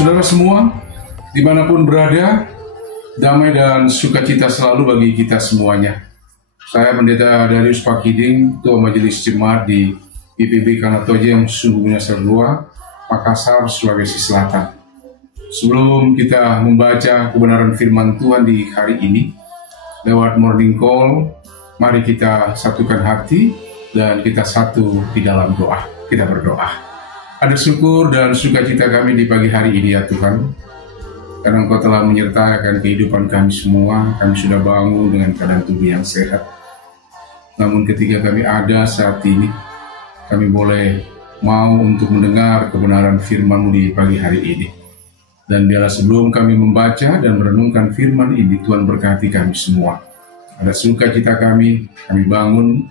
Saudara semua, dimanapun berada, damai dan sukacita selalu bagi kita semuanya. Saya Pendeta Darius Pakiding, Ketua Majelis Jemaat di IPB Kanatoja yang sesungguhnya Serdua, Makassar, Sulawesi Selatan. Sebelum kita membaca kebenaran firman Tuhan di hari ini, lewat morning call, mari kita satukan hati dan kita satu di dalam doa. Kita berdoa. Ada syukur dan sukacita kami di pagi hari ini ya Tuhan, karena Engkau telah menyertakan kehidupan kami semua. Kami sudah bangun dengan keadaan tubuh yang sehat. Namun ketika kami ada saat ini, kami boleh mau untuk mendengar kebenaran firman-Mu di pagi hari ini. Dan biarlah sebelum kami membaca dan merenungkan firman ini, Tuhan berkati kami semua. Ada sukacita kami bangun,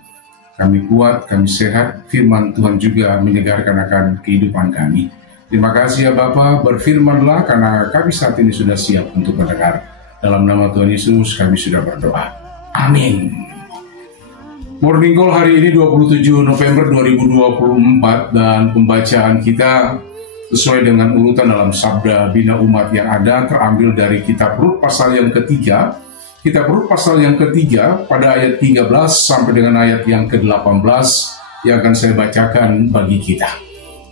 kami kuat, kami sehat. Firman Tuhan juga menyegarkan akan kehidupan kami. Terima kasih ya Bapa, berfirmanlah karena kami saat ini sudah siap untuk mendengar. Dalam nama Tuhan Yesus kami sudah berdoa. Amin. Morning Call hari ini 27 November 2024 dan pembacaan kita sesuai dengan urutan dalam Sabda Bina Umat yang ada terambil dari Kitab Rut pasal yang ketiga. Kitab Rut pasal yang ketiga pada ayat 13 sampai dengan ayat yang ke-18 yang akan saya bacakan bagi kita.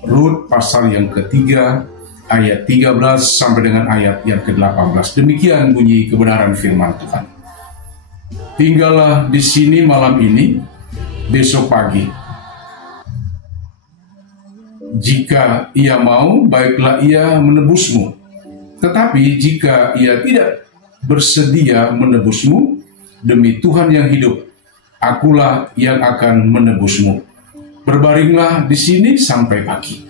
Rut pasal yang ketiga ayat 13 sampai dengan ayat yang ke-18. Demikian bunyi kebenaran firman Tuhan. Tinggallah di sini malam ini, besok pagi. Jika ia mau, baiklah ia menebusmu. Tetapi jika ia tidak bersedia menebusmu, demi Tuhan yang hidup, akulah yang akan menebusmu. Berbaringlah di sini sampai pagi.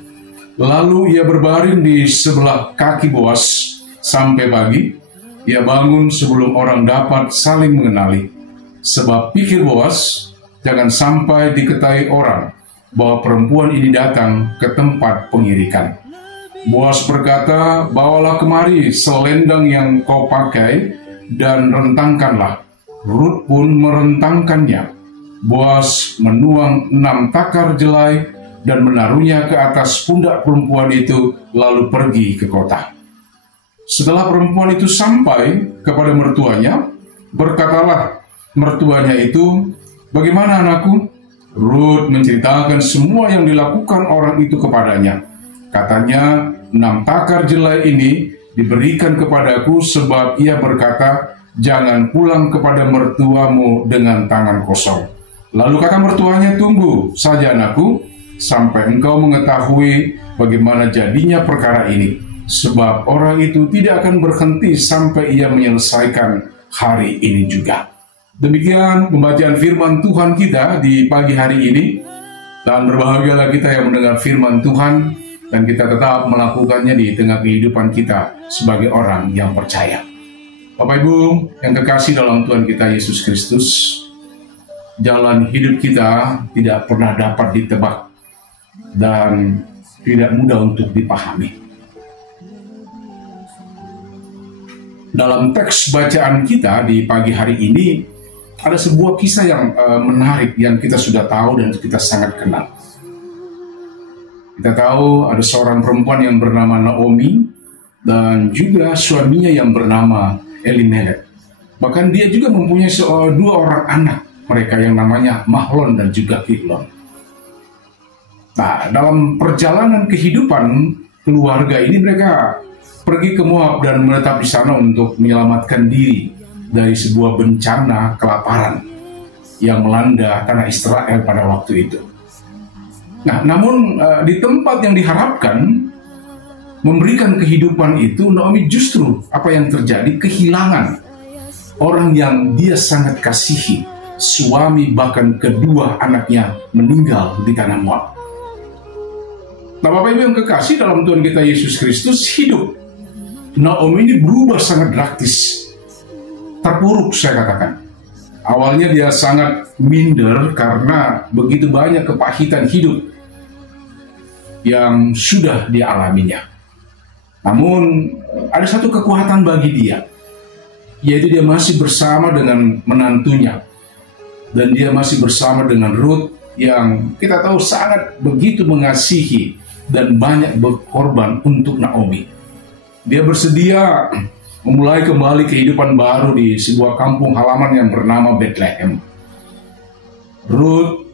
Lalu ia berbaring di sebelah kaki Boas sampai pagi. Ia bangun sebelum orang dapat saling mengenali. Sebab pikir Boas, jangan sampai diketahui orang bahwa perempuan ini datang ke tempat pengirikan. Boas berkata, bawalah kemari selendang yang kau pakai dan rentangkanlah. Rut pun merentangkannya. Boas menuang 6 takar jelai dan menaruhnya ke atas pundak perempuan itu, lalu pergi ke kota. Setelah perempuan itu sampai kepada mertuanya, berkatalah mertuanya itu, bagaimana anakku? Rut menceritakan semua yang dilakukan orang itu kepadanya. Katanya, 6 takar jelai ini diberikan kepadaku sebab ia berkata, jangan pulang kepada mertuamu dengan tangan kosong. Lalu kata mertuanya, tunggu saja anakku, sampai engkau mengetahui bagaimana jadinya perkara ini. Sebab orang itu tidak akan berhenti sampai ia menyelesaikan hari ini juga. Demikian pembacaan firman Tuhan kita di pagi hari ini. Dan berbahagialah kita yang mendengar firman Tuhan dan kita tetap melakukannya di tengah kehidupan kita sebagai orang yang percaya. Bapak Ibu yang kekasih dalam Tuhan kita Yesus Kristus, jalan hidup kita tidak pernah dapat ditebak dan tidak mudah untuk dipahami. Dalam teks bacaan kita di pagi hari ini, ada sebuah kisah yang menarik yang kita sudah tahu dan kita sangat kenal. Kita tahu ada seorang perempuan yang bernama Naomi dan juga suaminya yang bernama Elimelek. Bahkan dia juga mempunyai 2 orang anak mereka yang namanya Mahlon dan juga Kihlon. Nah, dalam perjalanan kehidupan keluarga ini mereka pergi ke Moab dan menetap di sana untuk menyelamatkan diri dari sebuah bencana kelaparan yang melanda tanah Israel pada waktu itu. Nah, namun di tempat yang diharapkan memberikan kehidupan itu, Naomi justru apa yang terjadi? Kehilangan orang yang dia sangat kasihi. Suami bahkan kedua anaknya meninggal di tanah Moab. Nah, Bapak Ibu yang kekasih dalam Tuhan kita Yesus Kristus, hidup Naomi ini berubah sangat drastis. Terpuruk saya katakan. Awalnya dia sangat minder karena begitu banyak kepahitan hidup yang sudah dialaminya. Namun ada satu kekuatan bagi dia, yaitu dia masih bersama dengan menantunya. Dan dia masih bersama dengan Rut yang kita tahu sangat begitu mengasihi dan banyak berkorban untuk Naomi. Dia bersedia memulai kembali kehidupan baru di sebuah kampung halaman yang bernama Bethlehem. Ruth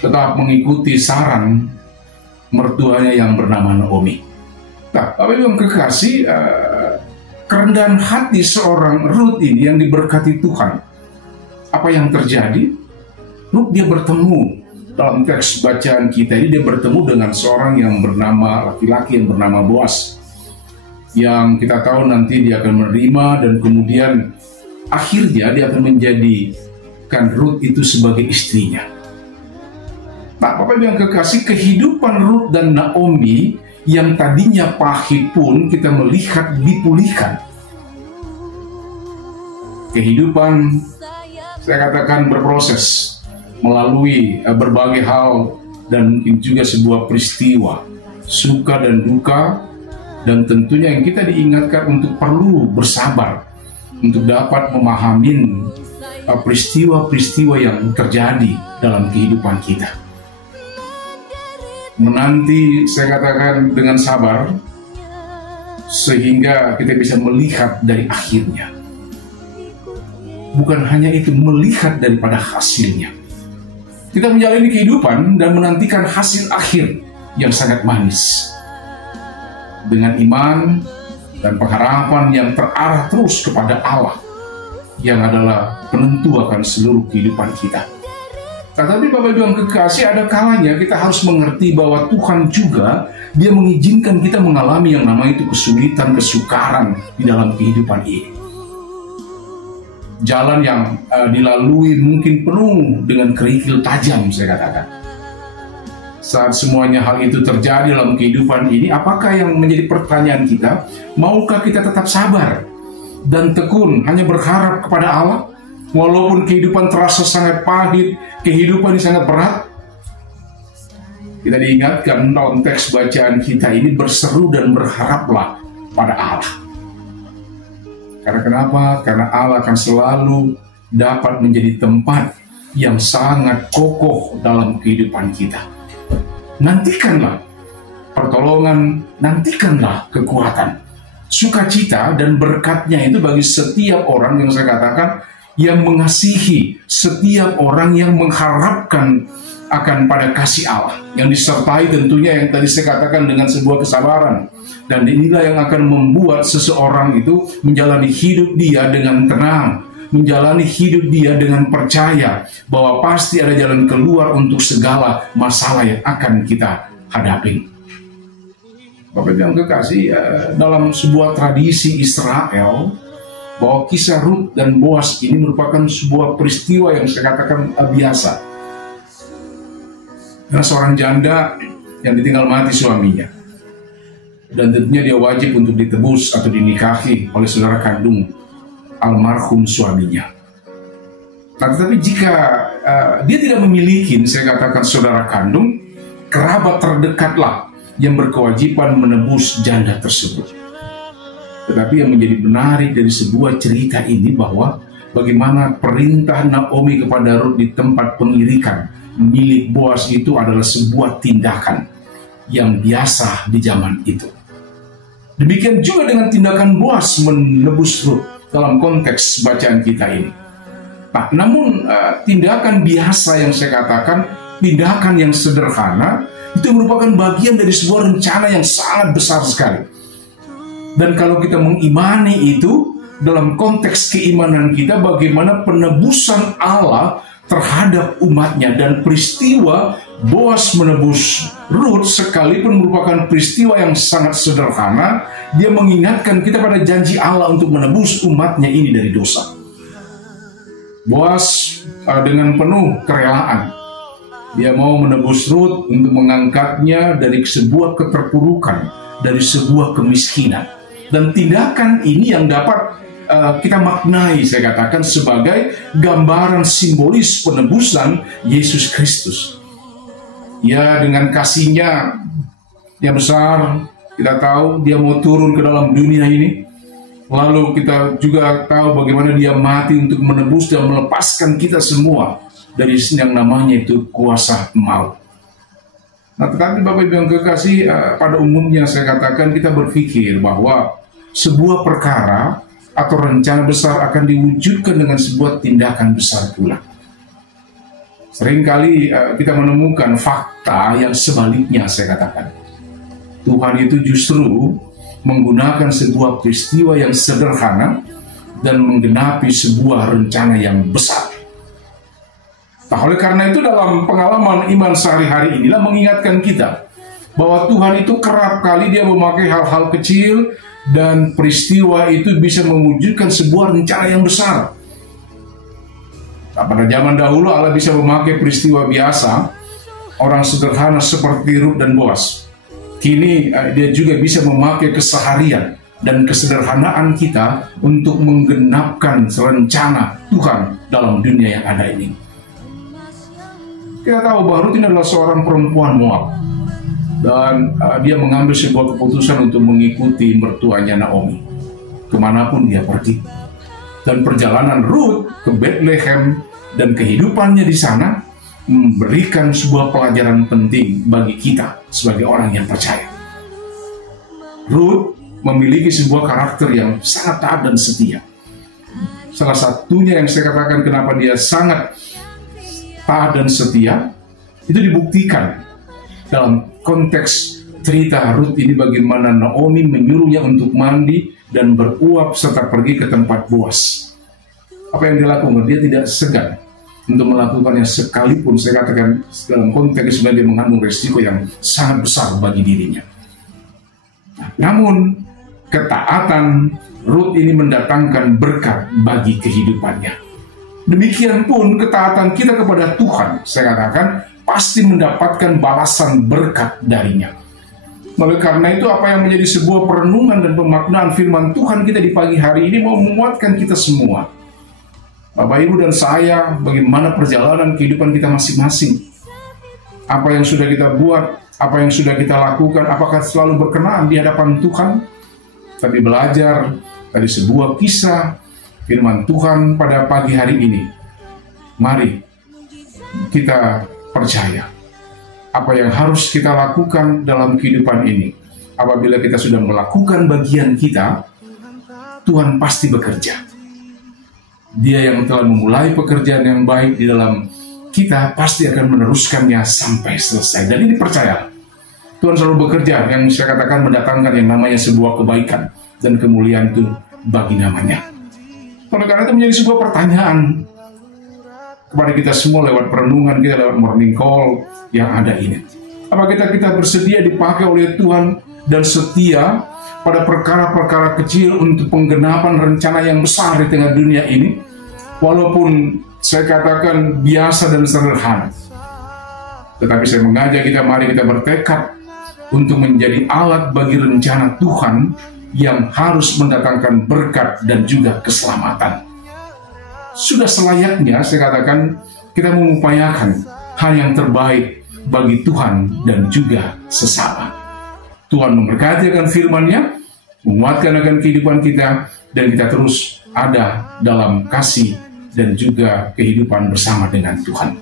tetap mengikuti saran mertuanya yang bernama Naomi. Nah, Bapak Ibu yang kekasih, kerendahan hati seorang Ruth ini yang diberkati Tuhan. Apa yang terjadi? Ruth dia bertemu, dalam teks bacaan kita ini dia bertemu dengan seorang yang bernama, laki-laki yang bernama Boaz, yang kita tahu nanti dia akan menerima dan kemudian akhirnya dia akan menjadikan Ruth itu sebagai istrinya. Nah, Bapak Ibu yang kekasih, kehidupan Ruth dan Naomi yang tadinya pahit pun kita melihat dipulihkan. Kehidupan, saya katakan, berproses melalui berbagai hal dan juga sebuah peristiwa, suka dan duka, dan tentunya yang kita diingatkan untuk perlu bersabar untuk dapat memahami peristiwa-peristiwa yang terjadi dalam kehidupan kita. Menanti, saya katakan, dengan sabar sehingga kita bisa melihat dari akhirnya. Bukan hanya itu, melihat daripada hasilnya. Kita menjalani kehidupan dan menantikan hasil akhir yang sangat manis. Dengan iman dan pengharapan yang terarah terus kepada Allah, yang adalah penentu akan seluruh kehidupan kita. Tetapi Bapak Ibu yang kekasih, ada kalanya kita harus mengerti bahwa Tuhan juga Dia mengizinkan kita mengalami yang namanya itu kesulitan, kesukaran di dalam kehidupan ini. Jalan yang dilalui mungkin penuh dengan kerikil tajam, saya katakan. Saat semuanya hal itu terjadi dalam kehidupan ini, apakah yang menjadi pertanyaan kita? Maukah kita tetap sabar dan tekun hanya berharap kepada Allah? Walaupun kehidupan terasa sangat pahit, kehidupan ini sangat berat, kita diingatkan dalam teks bacaan kita ini, berseru dan berharaplah pada Allah. Karena kenapa? Karena Allah akan selalu dapat menjadi tempat yang sangat kokoh dalam kehidupan kita. Nantikanlah pertolongan, nantikanlah kekuatan, sukacita dan berkatnya itu bagi setiap orang yang saya katakan, yang mengasihi, setiap orang yang mengharapkan akan pada kasih Allah, yang disertai tentunya yang tadi saya katakan dengan sebuah kesabaran. Dan inilah yang akan membuat seseorang itu menjalani hidup dia dengan tenang, menjalani hidup dia dengan percaya bahwa pasti ada jalan keluar untuk segala masalah yang akan kita hadapi. Bapak yang kekasih, dalam sebuah tradisi Israel, bahwa kisah Ruth dan Boaz ini merupakan sebuah peristiwa yang saya katakan biasa. Karena seorang janda yang ditinggal mati suaminya, dan tentunya dia wajib untuk ditebus atau dinikahi oleh saudara kandung almarhum suaminya. Nah, tetapi jika dia tidak memiliki, saya katakan, saudara kandung, kerabat terdekatlah yang berkewajiban menebus janda tersebut. Tetapi yang menjadi menarik dari sebuah cerita ini bahwa bagaimana perintah Naomi kepada Ruth di tempat pengirikan milik Boaz itu adalah sebuah tindakan yang biasa di zaman itu. Demikian juga dengan tindakan Boaz menebus Ruth dalam konteks bacaan kita ini. Nah, namun tindakan biasa yang saya katakan, tindakan yang sederhana, itu merupakan bagian dari sebuah rencana yang sangat besar sekali. Dan kalau kita mengimani itu dalam konteks keimanan kita, bagaimana penebusan Allah terhadap umatnya, dan peristiwa Boaz menebus Ruth sekalipun merupakan peristiwa yang sangat sederhana, dia mengingatkan kita pada janji Allah untuk menebus umatnya ini dari dosa. Boaz dengan penuh kerelaan, dia mau menebus Ruth untuk mengangkatnya dari sebuah keterpurukan, dari sebuah kemiskinan. Dan tindakan ini yang dapat kita maknai, saya katakan, sebagai gambaran simbolis penebusan Yesus Kristus. Ya, dengan kasihnya yang besar, kita tahu dia mau turun ke dalam dunia ini. Lalu kita juga tahu bagaimana dia mati untuk menebus dan melepaskan kita semua dari yang namanya itu kuasa maut. Nah, tetapi Bapak Ibu yang kekasih, pada umumnya saya katakan kita berpikir bahwa sebuah perkara atau rencana besar akan diwujudkan dengan sebuah tindakan besar pula. Seringkali kita menemukan fakta yang sebaliknya, saya katakan. Tuhan itu justru menggunakan sebuah peristiwa yang sederhana dan menggenapi sebuah rencana yang besar. Nah, oleh karena itu dalam pengalaman iman sehari-hari inilah mengingatkan kita bahwa Tuhan itu kerap kali dia memakai hal-hal kecil dan peristiwa itu bisa mewujudkan sebuah rencana yang besar. Nah, pada zaman dahulu Allah bisa memakai peristiwa biasa, orang sederhana seperti Rut dan Boas. Kini dia juga bisa memakai keseharian dan kesederhanaan kita untuk menggenapkan rencana Tuhan dalam dunia yang ada ini. Kita tahu bahwa Rut ini adalah seorang perempuan Moab, dan dia mengambil sebuah keputusan untuk mengikuti mertuanya Naomi kemanapun dia pergi. Dan perjalanan Rut ke Bethlehem dan kehidupannya di sana memberikan sebuah pelajaran penting bagi kita sebagai orang yang percaya. Rut memiliki sebuah karakter yang sangat taat dan setia. Salah satunya yang saya katakan kenapa dia sangat taat dan setia, itu dibuktikan dalam konteks cerita Rut ini, bagaimana Naomi menyuruhnya untuk mandi dan beruap serta pergi ke tempat Boas. Apa yang dia lakukan? Dia tidak segan untuk melakukannya, sekalipun saya katakan dalam konteks sebagai mengandung resiko yang sangat besar bagi dirinya. Namun ketaatan Rut ini mendatangkan berkat bagi kehidupannya. Demikian pun ketaatan kita kepada Tuhan, saya katakan, pasti mendapatkan balasan berkat darinya. Oleh karena itu, apa yang menjadi sebuah perenungan dan pemaknaan firman Tuhan kita di pagi hari ini mau menguatkan kita semua. Bapak, Ibu, dan saya, bagaimana perjalanan kehidupan kita masing-masing. Apa yang sudah kita buat, apa yang sudah kita lakukan, apakah selalu berkenan di hadapan Tuhan? Tapi belajar dari sebuah kisah firman Tuhan pada pagi hari ini. Mari kita percaya apa yang harus kita lakukan dalam kehidupan ini. Apabila kita sudah melakukan bagian kita, Tuhan pasti bekerja. Dia yang telah memulai pekerjaan yang baik di dalam kita pasti akan meneruskannya sampai selesai. Dan ini percaya, Tuhan selalu bekerja, yang saya katakan mendatangkan yang namanya sebuah kebaikan dan kemuliaan itu bagi namanya. Oleh karena itu menjadi sebuah pertanyaan kepada kita semua lewat perenungan kita, lewat morning call yang ada ini. Apakah kita bersedia dipakai oleh Tuhan dan setia pada perkara-perkara kecil untuk penggenapan rencana yang besar di tengah dunia ini? Walaupun saya katakan biasa dan sederhana, tetapi saya mengajak kita, mari kita bertekad untuk menjadi alat bagi rencana Tuhan yang harus mendatangkan berkat dan juga keselamatan. Sudah selayaknya saya katakan kita mengupayakan hal yang terbaik bagi Tuhan dan juga sesama. Tuhan memberkati akan firman-Nya, menguatkan akan kehidupan kita, dan kita terus ada dalam kasih dan juga kehidupan bersama dengan Tuhan.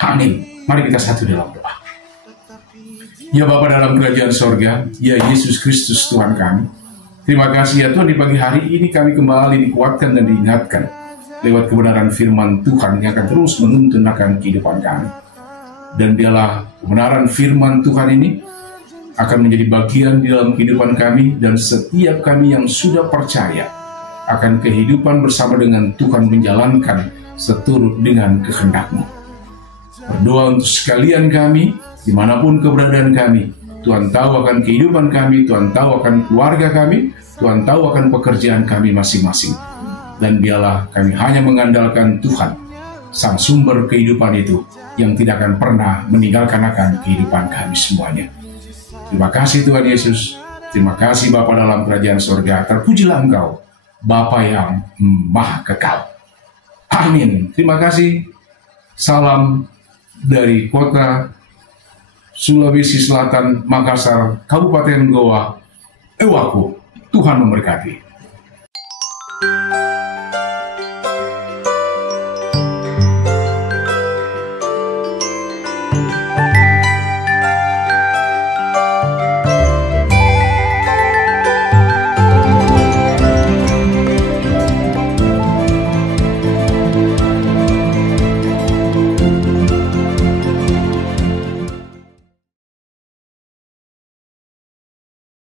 Amin. Mari kita satu dalam doa. Ya Bapa dalam kerajaan sorga, ya Yesus Kristus Tuhan kami, terima kasih ya Tuhan, di pagi hari ini kami kembali dikuatkan dan diingatkan lewat kebenaran firman Tuhan yang akan terus menuntun akan kehidupan kami. Dan biarlah kebenaran firman Tuhan ini akan menjadi bagian di dalam kehidupan kami, dan setiap kami yang sudah percaya akan kehidupan bersama dengan Tuhan menjalankan seturut dengan kehendak-Mu. Berdoa untuk sekalian kami, dimanapun keberadaan kami. Tuhan tahu akan kehidupan kami, Tuhan tahu akan keluarga kami, Tuhan tahu akan pekerjaan kami masing-masing. Dan biarlah kami hanya mengandalkan Tuhan, Sang Sumber kehidupan itu, yang tidak akan pernah meninggalkan akan kehidupan kami semuanya. Terima kasih Tuhan Yesus, terima kasih Bapa dalam kerajaan surga, terpujilah Engkau, Bapa yang Maha Kekal. Amin. Terima kasih. Salam dari kota Sulawesi Selatan, Makassar, Kabupaten Goa, Ewaku. Tuhan memberkati.